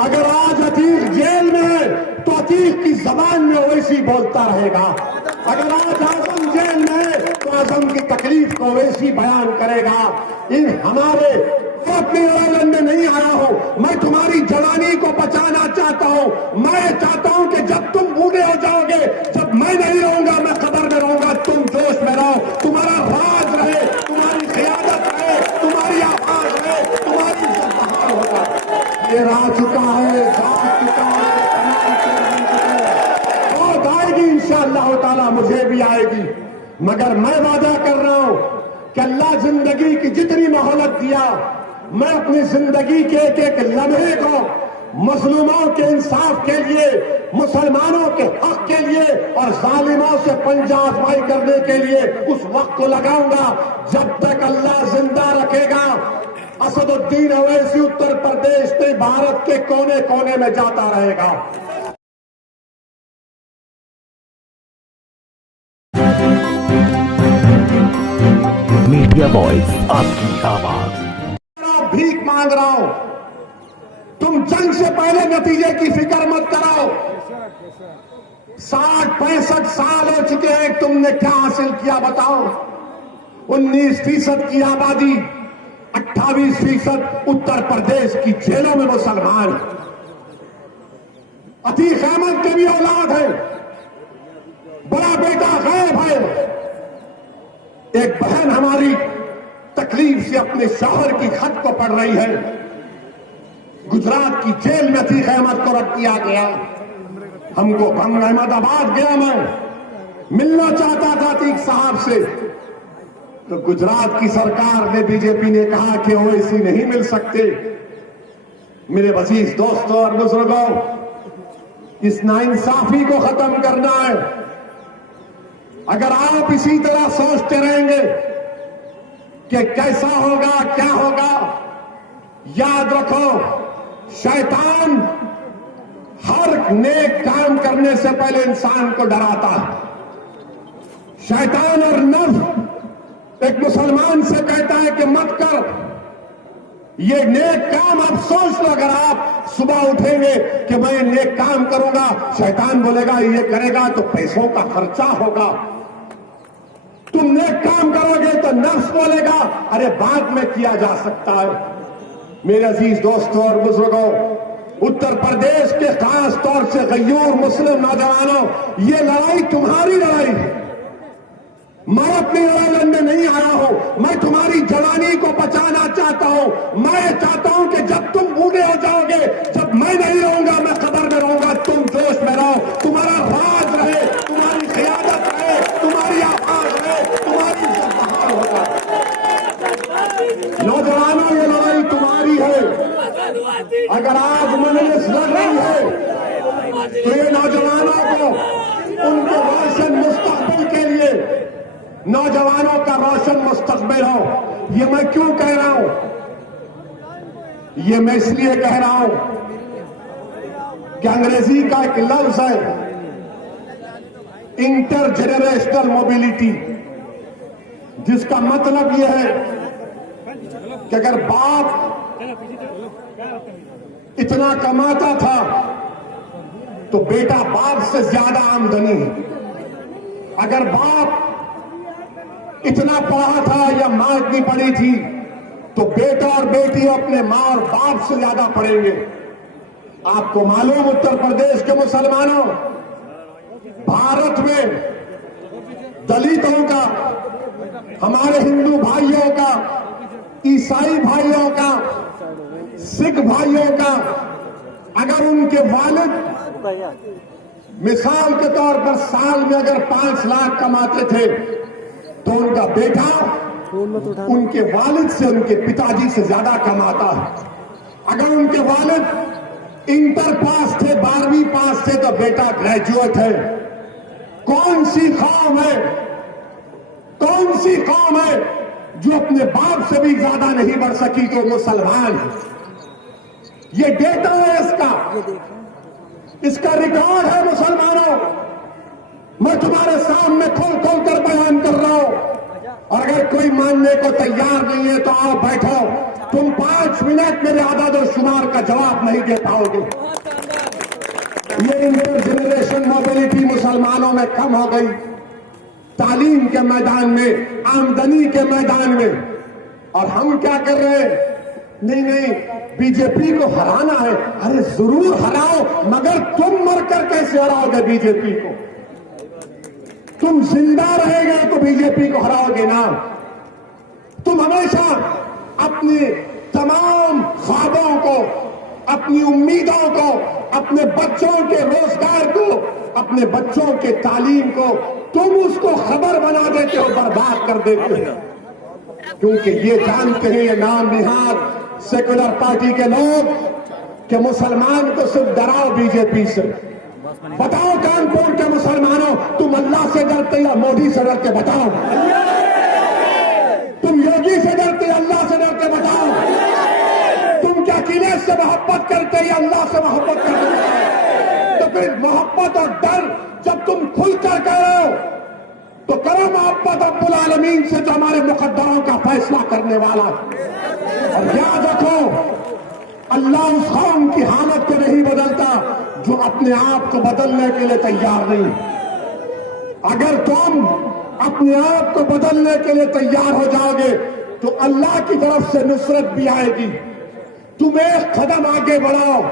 अगर आज अतीक जेल में है तो अतीक की जबान में ओवैसी बोलता रहेगा। अगर आज आजम जेल में है तो आजम की तकलीफ को ओवैसी बयान करेगा। इन हमारे अपने आलम में नहीं आया हूं, मैं तुम्हारी जवानी को बचाना चाहता हूं। मैं चाहता हूं कि जब तुम बूढ़े हो जाओगे, जब मैं नहीं रहूंगा, मैं कब्र में रहूंगा, तुम जोश में रहो, तुम्हारा राज रहे, तुम्हारी क़ियादत रहे, तुम्हारी आवाज रहे, तुम्हारी इज्जत बहाल होगा। ये रह चुका है, जा चुका है, बहुत आएगी इंशाअल्लाह ताला, मुझे भी आएगी। मगर मैं वादा कर रहा हूं कि अल्लाह जिंदगी की जितनी मोहलत दिया, मैं अपनी जिंदगी के एक एक लम्हे को मजलूमों के इंसाफ के लिए, मुसलमानों के हक के लिए और जालिमों से पंजा आजमाई करने के लिए उस वक्त को लगाऊंगा जब तक अल्लाह जिंदा रखेगा। असदुद्दीन ओवैसी उत्तर प्रदेश के भारत के कोने कोने में जाता रहेगा। मीडिया वॉइस, आपकी आवाज। भीख मांग रहा हूं, तुम जंग से पहले नतीजे की फिक्र मत कराओ। 60-65 साल हो चुके हैं, तुमने क्या हासिल किया बताओ। 19% की आबादी, 28% उत्तर प्रदेश की जेलों में मुसलमान। अतीक अहमद के भी औलाद है, बड़ा बेटा गैब है। एक बहन हमारी तकलीफ से अपने शौहर की खत को पढ़ रही है। गुजरात की जेल में अतीक अहमद को रख दिया गया। हम अहमदाबाद गया, मैं मिलना चाहता था अतीक साहब से, तो गुजरात की सरकार ने, बीजेपी ने कहा कि ओवैसी नहीं मिल सकते। मेरे अजीज दोस्तों और बुजुर्गों, इस नाइंसाफी को खत्म करना है। अगर आप इसी तरह सोचते रहेंगे कि कैसा होगा, क्या होगा, याद रखो, शैतान हर नेक काम करने से पहले इंसान को डराता है। शैतान और नफ्स एक मुसलमान से कहता है कि मत कर ये नेक काम। आप सोच लो, अगर आप सुबह उठेंगे कि मैं नेक काम करूंगा, शैतान बोलेगा ये करेगा तो पैसों का खर्चा होगा। तुम नेक काम करोगे तो नफ्स बोलेगा अरे बाद में किया जा सकता है। मेरे अजीज दोस्तों और बुजुर्गों, उत्तर प्रदेश के खास तौर से गयूर मुस्लिम नौजवानों, ये लड़ाई तुम्हारी लड़ाई है। मैं अपनी लड़ाई में नहीं आया हूं, मैं तुम्हारी जवानी को बचाना चाहता हूं। मैं चाहता हूं कि जब तुम बूढ़े हो जाओगे, जब मैं नहीं रहूंगा, मैं कब्र में रहूंगा, तुम जोश में रहो, तुम्हारा राज रहे, तुम्हारी क़ियादत रहे, तुम्हारी आवाज रहे, तुम्हारी इज्जत बहाल होगा। नौजवानों, ये लड़ाई तुम्हारी है। अगर आज मजलिस लड़ रही है तो ये नौजवानों को उनके रोशन मुस्तकबिल के लिए, नौजवानों का रोशन मुस्तकबिल हो। ये मैं क्यों कह रहा हूं? ये मैं इसलिए कह रहा हूं कि अंग्रेजी का एक लफ्ज है इंटर जनरेशनल मोबिलिटी, जिसका मतलब यह है कि अगर बाप इतना कमाता था तो बेटा बाप से ज्यादा आमदनी है। अगर बाप इतना पढ़ा था या मां इतनी पढ़ी थी तो बेटा और बेटी अपने मां और बाप से ज्यादा पढ़ेंगे। आपको मालूम, उत्तर प्रदेश के मुसलमानों, भारत में दलितों का, हमारे हिंदू भाइयों का, ईसाई भाइयों का, सिख भाइयों का, अगर उनके वालिद मिसाल के तौर पर साल में अगर 5 लाख कमाते थे तो उनका बेटा उनके वालिद से, उनके पिताजी से ज्यादा कमाता है। अगर उनके वालिद इंटर पास थे, 12वीं पास थे, तो बेटा ग्रेजुएट है। कौन सी कौम है, कौन सी कौम है जो अपने बाप से भी ज्यादा नहीं बढ़ सकी? तो मुसलमान है। ये डेटा है इसका रिकॉर्ड है मुसलमानों। मैं तुम्हारे सामने खोल खोल कर बयान कर रहा हूं। और अगर कोई मानने को तैयार नहीं है तो आओ बैठो। तुम 5 मिनट मेरे आदाद और शुमार का जवाब नहीं दे पाओगे। ये इंटर जनरेशन मोबिलिटी मुसलमानों में कम हो गई, तालीम के मैदान में, आमदनी के मैदान में। और हम क्या कर रहे हैं? नहीं, बीजेपी को हराना है। अरे जरूर हराओ, मगर तुम मरकर कैसे हराओगे बीजेपी को? तुम जिंदा रहेंगे तो बीजेपी को हराओगे ना। तुम हमेशा अपनी तमाम ख्वाबों को, अपनी उम्मीदों को, अपने बच्चों के रोजगार को, अपने बच्चों के तालीम को तुम उसको खबर बना देते हो, बर्बाद कर देते हो। क्योंकि ये जानते हैं, ये नाम निहाद सेकुलर पार्टी के लोग, कि मुसलमान को सिर्फ डराओ बीजेपी से। बताओ कानपुर के मुसलमानों, तुम अल्लाह से डरते या मोदी से डरते? बताओ। तुम योगी से डरते या अल्लाह से डरते? बताओ। तुम क्या अखिलेश से मोहब्बत करते या अल्लाह से मोहब्बत करते? तो फिर मोहब्बत और डर जब तुम खुलकर कर रहे हो तो करो मोहब्बत अब्बुल आलमीन से, जो हमारे मुकद्दरों का फैसला करने वाला है। और याद रखो, अल्लाह उस कौम की हालत को नहीं बदलता जो अपने आप को बदलने के लिए तैयार नहीं। अगर तुम अपने आप को बदलने के लिए तैयार हो जाओगे तो अल्लाह की तरफ से नुसरत भी आएगी। तुम एक कदम आगे बढ़ाओ,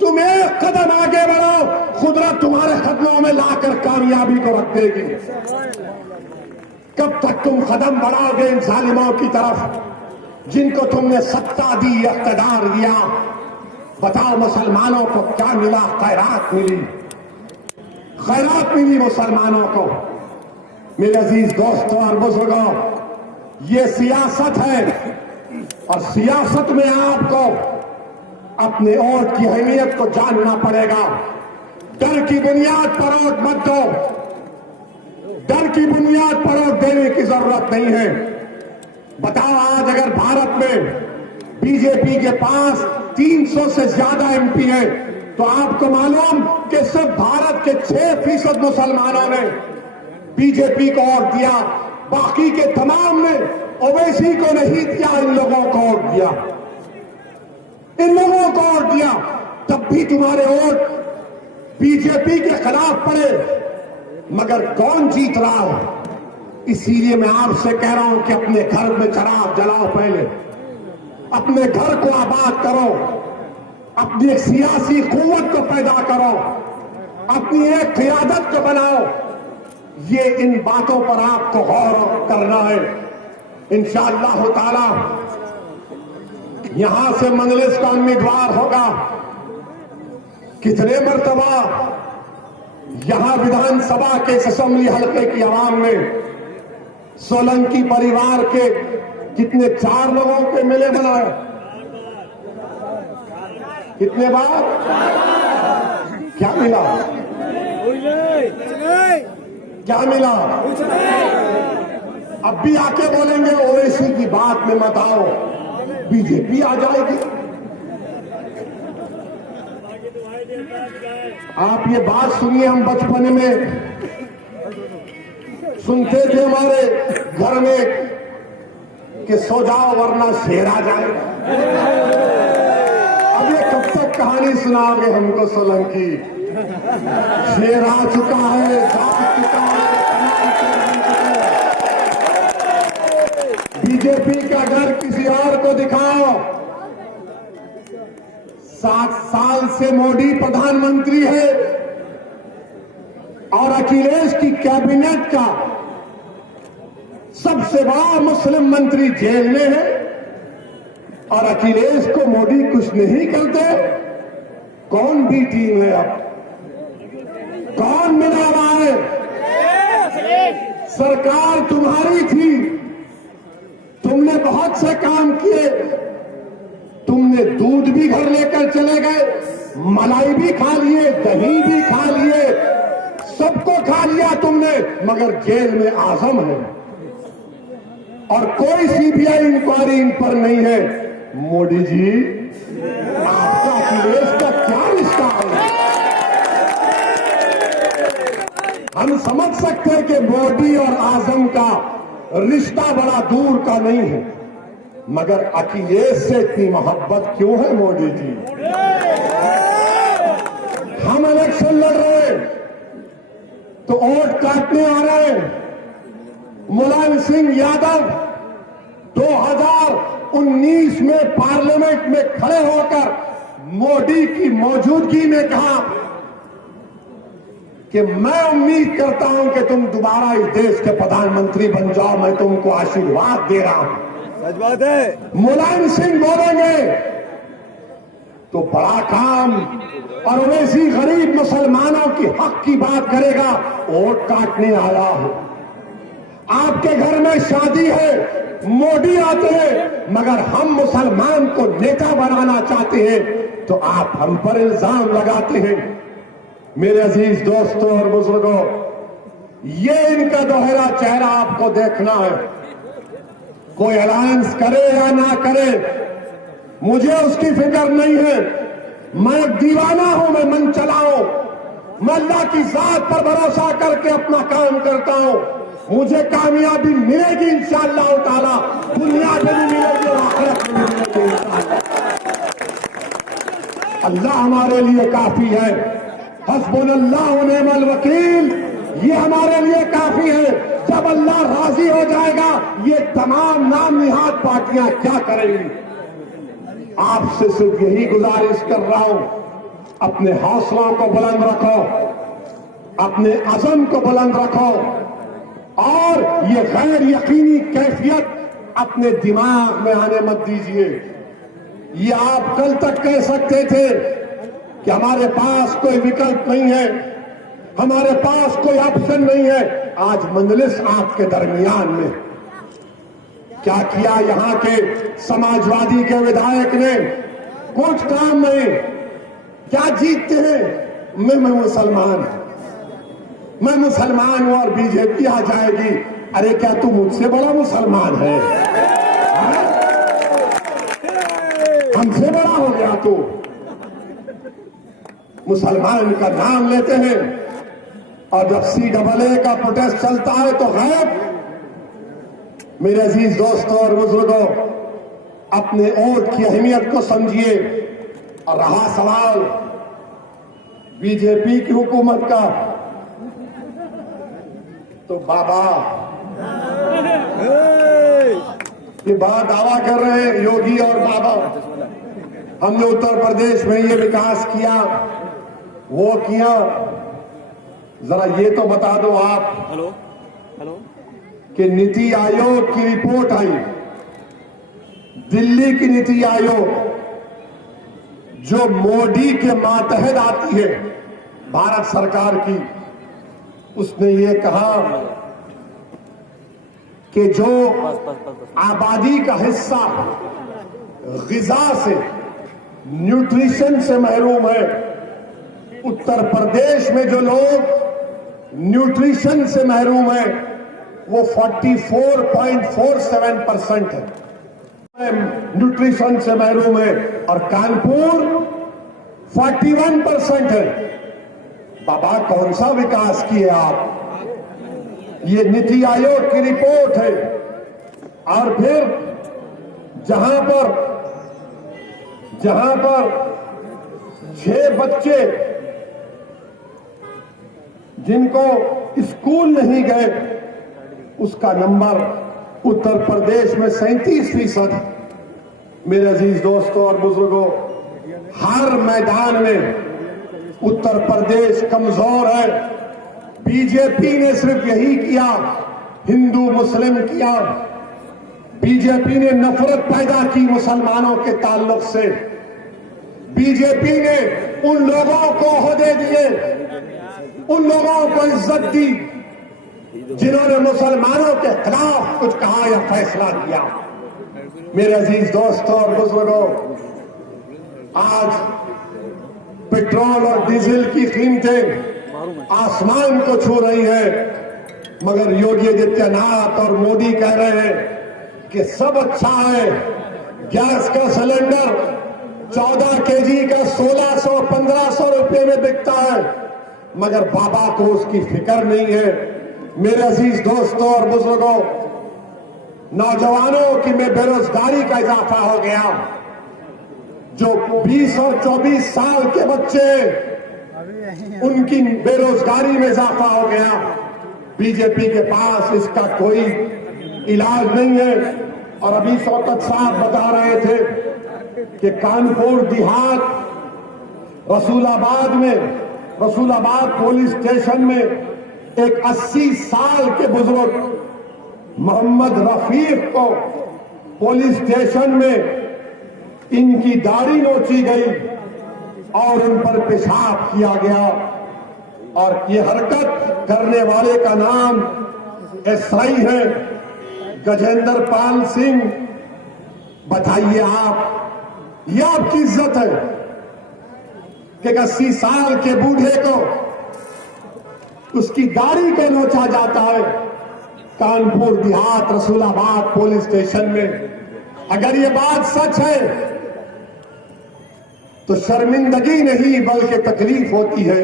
तुम एक कदम आगे बढ़ाओ, कुदरत तुम्हारे कदमों में लाकर कामयाबी को रख देगी। कब तक तुम कदम बढ़ाओगे इन जालिमों की तरफ जिनको तुमने सत्ता दी, इख्तिदार दिया? बताओ मुसलमानों को क्या मिला? खैरात मिली, खैरात मिली मुसलमानों को। मेरे अजीज दोस्तों और बुजुर्गों, ये सियासत है और सियासत में आपको अपने वोट की अहमियत को जानना पड़ेगा। डर की बुनियाद पर वोट मत दो, डर की बुनियाद पर वोट देने की जरूरत नहीं है। बताओ, आज अगर भारत में बीजेपी के पास 300 से ज्यादा एमपी है तो आपको मालूम कि सिर्फ भारत के 6% मुसलमानों ने बीजेपी को वोट दिया, बाकी के तमाम ने ओवैसी को नहीं दिया, इन लोगों को वोट दिया, इन लोगों को वोट दिया। तब भी तुम्हारे वोट बीजेपी के खिलाफ पड़े, मगर कौन जीत रहा हो? इसीलिए मैं आपसे कह रहा हूं कि अपने घर में चिराग जलाओ, पहले अपने घर को आबाद करो, अपनी एक सियासी कुव्वत को पैदा करो, अपनी एक क़ियादत को बनाओ। ये इन बातों पर आपको गौर करना है। इंशाअल्लाह ताला यहां से मंगलिस का उम्मीदवार होगा। कितने मर्तबा यहां विधानसभा के इस असेंबली हल्के की आवाम में सोलंकी परिवार के कितने 4 लोगों के मिले बनाए? कितने बार? क्या मिला? क्या मिला? अब भी आके बोलेंगे ओवैसी की बात में मत आओ, बीजेपी आ जाएगी। आप ये बात सुनिए, हम बचपन में सुनते थे हमारे घर में कि सो जाओ वरना शेर आ जाएगा। अब ये कब तक कहानी सुनाओगे हमको सोलंकी? शेर आ चुका है, जाग चुका है। बीजेपी का घर किसी और को दिखाओ। 7 साल से मोदी प्रधानमंत्री है और अखिलेश की कैबिनेट का सबसे बड़ा मुस्लिम मंत्री जेल में है और अखिलेश को मोदी कुछ नहीं करते। कौन भी टीम है? अब कौन मिला रहा है? सरकार तुम्हारी थी, तुमने बहुत से काम किए, तुमने दूध भी घर लेकर चले गए, मलाई भी खा लिए, दही भी खा लिए, सबको खा लिया तुमने, मगर जेल में आजम है और कोई सीबीआई इंक्वायरी इन पर नहीं है। मोदी जी, आपका अखिलेश का क्या रिश्ता है? हम समझ सकते हैं कि मोदी और आजम का रिश्ता बड़ा दूर का नहीं है, मगर अखिलेश से इतनी मोहब्बत क्यों है मोदी जी? हम इलेक्शन लड़ रहे हैं तो वोट काटने आ रहे हैं। मुलायम सिंह यादव 2019 में पार्लियामेंट में खड़े होकर मोदी की मौजूदगी में कहा कि मैं उम्मीद करता हूं कि तुम दोबारा इस देश के प्रधानमंत्री बन जाओ, मैं तुमको आशीर्वाद दे रहा हूं। सच बात है। मुलायम सिंह बोलेंगे तो बड़ा काम, और वैसी गरीब मुसलमानों की हक की बात करेगा, वोट काटने आया है। आपके घर में शादी है, मोदी आते हैं, मगर हम मुसलमान को नेता बनाना चाहते हैं तो आप हम पर इल्जाम लगाते हैं। मेरे अजीज दोस्तों और बुजुर्गों, ये इनका दोहरा चेहरा आपको देखना है। कोई अलायंस करे या ना करे, मुझे उसकी फिक्र नहीं है। मैं एक दीवाना हूं, मैं मन चलाऊं, मैं अल्लाह की जात पर भरोसा करके अपना काम करता हूं। मुझे कामयाबी मिलेगी इंशाअल्लाह ताला, दुनिया में भी मिलेगी और आखिरत में भी मिलेगी इंशाअल्लाह। अल्लाह हमारे लिए काफी है। हस्बुनल्लाह व निअमल वकील, ये हमारे लिए काफी है। जब अल्लाह राजी हो जाएगा, ये तमाम नाम निहाद पार्टियां क्या करेंगी? आपसे सिर्फ यही गुजारिश कर रहा हूं, अपने हौसलों को बुलंद रखो, अपने अज़म को बुलंद रखो, और ये गैर यकीनी कैफियत अपने दिमाग में आने मत दीजिए। ये आप कल तक कह सकते थे कि हमारे पास कोई विकल्प नहीं है, हमारे पास कोई ऑप्शन नहीं है। आज मजलिस आपके दरमियान में क्या किया यहां के समाजवादी के विधायक ने? कुछ काम नहीं। क्या जीतते हैं? मैं मुसलमान, मैं मुसलमान हूं और बीजेपी आ जाएगी। अरे क्या तू मुझसे बड़ा मुसलमान है? हमसे बड़ा हो गया तू? मुसलमान का नाम लेते हैं और जब CAA का प्रोटेस्ट चलता है तो गायब। मेरे अजीज दोस्तों और बुजुर्गों, अपने वोट की अहमियत को समझिए। और रहा सवाल बीजेपी की हुकूमत का, तो बाबा ये बड़ा दावा कर रहे हैं योगी और बाबा, हमने उत्तर प्रदेश में ये विकास किया, वो किया। जरा ये तो बता दो आप हेलो हेलो कि नीति आयोग की रिपोर्ट आई, दिल्ली की नीति आयोग जो मोदी के मातहत आती है, भारत सरकार की, उसने ये कहा कि जो आबादी का हिस्सा ग़िज़ा से, न्यूट्रिशन से महरूम है, उत्तर प्रदेश में जो लोग न्यूट्रिशन से महरूम है वो 44.47% है, न्यूट्रिशन से महरूम है, और कानपुर 41% है। बाबा कौन सा विकास किए आप? ये नीति आयोग की रिपोर्ट है। और फिर जहां पर 6 बच्चे जिनको स्कूल नहीं गए, उसका नंबर उत्तर प्रदेश में 37%। मेरे अजीज दोस्तों और बुजुर्गों, हर मैदान में उत्तर प्रदेश कमजोर है। बीजेपी ने सिर्फ यही किया, हिंदू मुस्लिम किया। बीजेपी ने नफरत पैदा की मुसलमानों के ताल्लुक से। बीजेपी ने उन लोगों को ओहदे दिए, उन लोगों को इज्जत दी जिन्होंने मुसलमानों के खिलाफ कुछ कहा या फैसला किया। मेरे अजीज दोस्तों और बुजुर्गों, आज पेट्रोल और डीजल की कीमतें आसमान को छू रही हैं, मगर योगी आदित्यनाथ और मोदी कह रहे हैं कि सब अच्छा है। गैस का सिलेंडर 14 केजी का 1600-1500 रुपए में बिकता है, मगर बाबा को उसकी फिक्र नहीं है। मेरे अजीज दोस्तों और बुजुर्गों, नौजवानों की में बेरोजगारी का इजाफा हो गया। जो 20 और 24 साल के बच्चे, उनकी बेरोजगारी में इजाफा हो गया। बीजेपी के पास इसका कोई इलाज नहीं है। और अभी शौकत साहब बता रहे थे कि कानपुर देहात रसूलाबाद पुलिस स्टेशन में एक 80 साल के बुजुर्ग मोहम्मद रफीक को पुलिस स्टेशन में इनकी दाढ़ी नोची गई और उन पर पेशाब किया गया। और ये हरकत करने वाले का नाम एसआई है गजेंद्र पाल सिंह। बताइए आप, ये आपकी इज्जत है कि 80 साल के बूढ़े को उसकी दाढ़ी को नोचा जाता है कानपुर देहात रसूलाबाद पुलिस स्टेशन में। अगर ये बात सच है तो शर्मिंदगी नहीं बल्कि तकलीफ होती है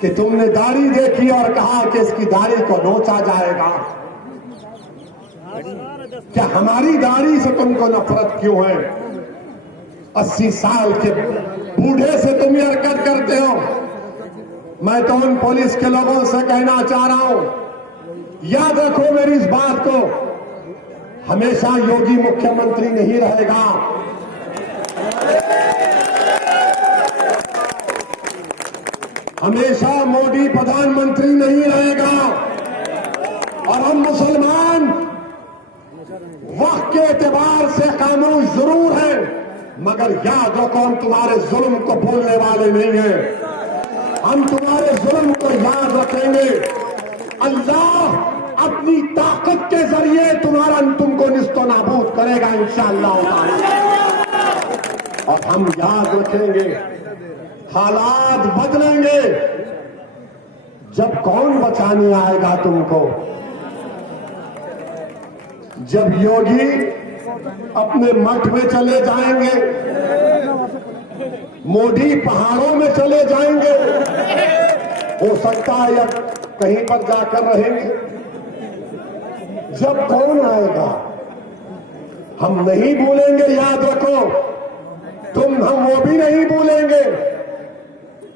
कि तुमने दाढ़ी देखी और कहा कि इसकी दाढ़ी को नोचा जाएगा। क्या हमारी दाढ़ी से तुमको नफरत क्यों है? 80 साल के बूढ़े से तुम ये हरकत करते हो। मैं तो उन पुलिस के लोगों से कहना चाह रहा हूं, याद रखो मेरी इस बात को, हमेशा योगी मुख्यमंत्री नहीं रहेगा। हमेशा मोदी प्रधानमंत्री नहीं रहेगा। और हम मुसलमान वक्त के एतबार से खामोश जरूर हैं, मगर याद रखो हम तुम्हारे जुल्म को भूलने वाले नहीं हैं। हम तुम्हारे जुल्म को याद रखेंगे। अल्लाह अपनी ताकत के जरिए तुमको निस्तो नाबूद करेगा इंशाअल्लाह। और हम याद रखेंगे, हालात बदलेंगे। जब कौन बचाने आएगा तुमको? जब योगी अपने मठ में चले जाएंगे, मोदी पहाड़ों में चले जाएंगे, हो सकता है या कहीं पर जाकर रहेंगे। जब कौन आएगा हम नहीं भूलेंगे। याद रखो, हम वो भी नहीं भूलेंगे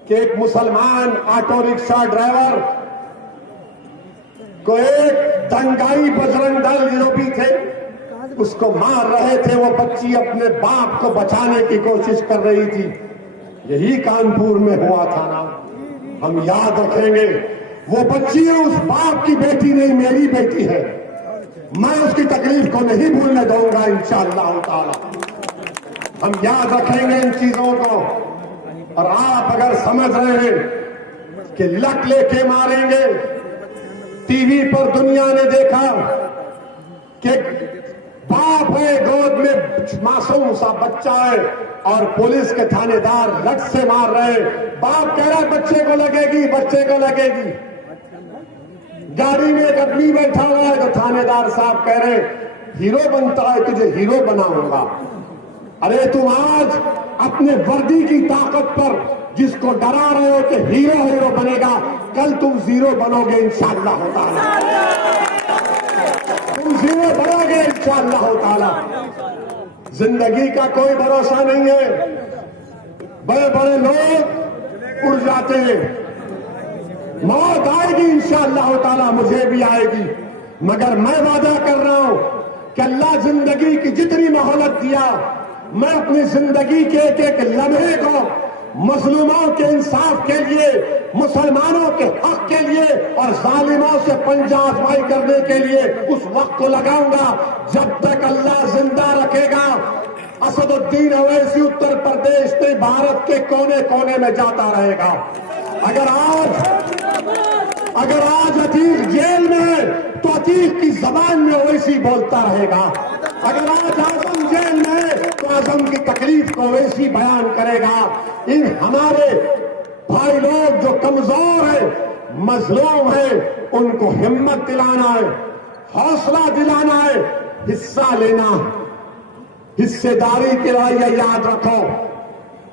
कि एक मुसलमान ऑटो रिक्शा ड्राइवर को एक दंगाई बजरंग दल जो भी थे उसको मार रहे थे। वो बच्ची अपने बाप को बचाने की कोशिश कर रही थी। यही कानपुर में हुआ था ना। हम याद रखेंगे, वो बच्ची है, उस बाप की बेटी नहीं, मेरी बेटी है। मैं उसकी तकलीफ को नहीं भूलने दूंगा इंशाअल्लाह ताला। हम याद रखेंगे इन चीजों को। और आप अगर समझ रहे हैं कि लट लेके मारेंगे, टीवी पर दुनिया ने देखा कि बाप है, गोद में मासूम सा बच्चा है और पुलिस के थानेदार लट से मार रहे। बाप कह रहा है बच्चे को लगेगी, बच्चे को लगेगी। गाड़ी में एक आदमी बैठा हुआ है तो थानेदार साहब कह रहे हीरो बनता है, तुझे हीरो बनाऊंगा। अरे तुम आज अपने वर्दी की ताकत पर जिसको डरा रहे हो कि हीरो बनेगा, कल तुम जीरो बनोगे इंशाअल्लाह ताला। तुम जीरो बनोगे इंशाअल्लाह ताला। जिंदगी का कोई भरोसा नहीं है। बड़े बड़े लोग उड़ जाते हैं, मौत आएगी इंशाअल्लाह ताला, मुझे भी आएगी। मगर मैं वादा कर रहा हूं कि अल्लाह जिंदगी की जितनी मोहलत दिया, मैं अपनी जिंदगी के एक एक लम्हे को मजलूमों के इंसाफ के लिए, मुसलमानों के हक के लिए और जालिमों से पंजा आजमाई करने के लिए उस वक्त को लगाऊंगा जब तक अल्लाह जिंदा रखेगा। असदुद्दीन अवैसी उत्तर प्रदेश से भारत के कोने कोने में जाता रहेगा। अगर आज अतीक जेल में है तो अतीक की जबान में ओवैसी बोलता रहेगा। अगर आज आजम जेल में है तो आजम की तकलीफ को ओवैसी बयान करेगा। इन हमारे भाई लोग जो कमजोर है, मजलूम है, उनको हिम्मत दिलाना है, हौसला दिलाना है, हिस्सा लेना, हिस्सेदारी की लड़ाई। याद रखो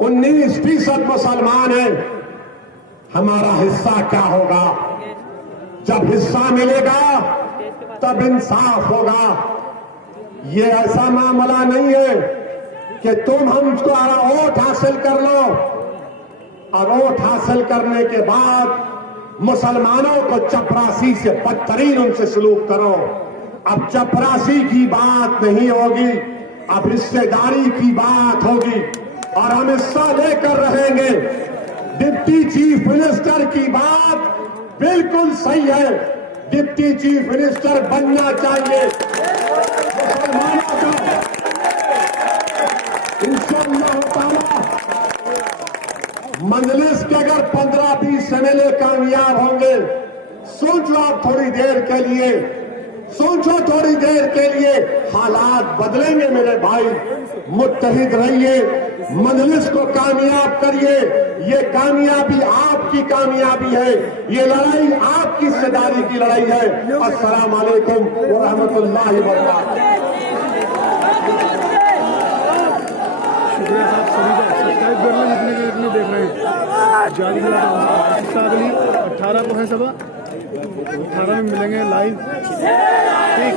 19% मुसलमान है। हमारा हिस्सा क्या होगा? जब हिस्सा मिलेगा तब इंसाफ होगा। ये ऐसा मामला नहीं है कि तुम हमको वोट हासिल कर लो और वोट हासिल करने के बाद मुसलमानों को चपरासी से बदतरीन उनसे सलूक करो। अब चपरासी की बात नहीं होगी, अब रिश्तेदारी की बात होगी और हम हिस्सा लेकर रहेंगे। डिप्टी चीफ मिनिस्टर की बात बिल्कुल सही है, डिप्टी चीफ मिनिस्टर बनना चाहिए मुसलमानों का। इंशाअल्लाह ताला मजलिस के अगर 15-20 एमएलए कामयाब होंगे, सोच लो आप थोड़ी देर के लिए, सोचो थोड़ी देर के लिए, हालात बदलेंगे मेरे भाई। मुत्तहिद रहिए, मजलिस को कामयाब करिए। ये कामयाबी आपकी कामयाबी है, ये लड़ाई आपकी हिस्सेदारी की लड़ाई है। अस्सलाम वालेकुम व रहमतुल्लाहि व बरकातहू। शुक्रिया साहब सभी का सब्सक्राइब करना जितने देख रहे हैं। जारी अगली 18 को है सभा, 18 में मिलेंगे लाइव। ठीक,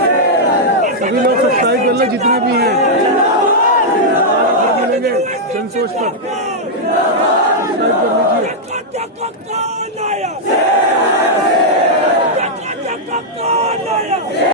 सभी लोग सब्सक्राइब कर ले जितने भी हैं, मिलेंगे जनसोच पर सब्सक्राइब कर लीजिए।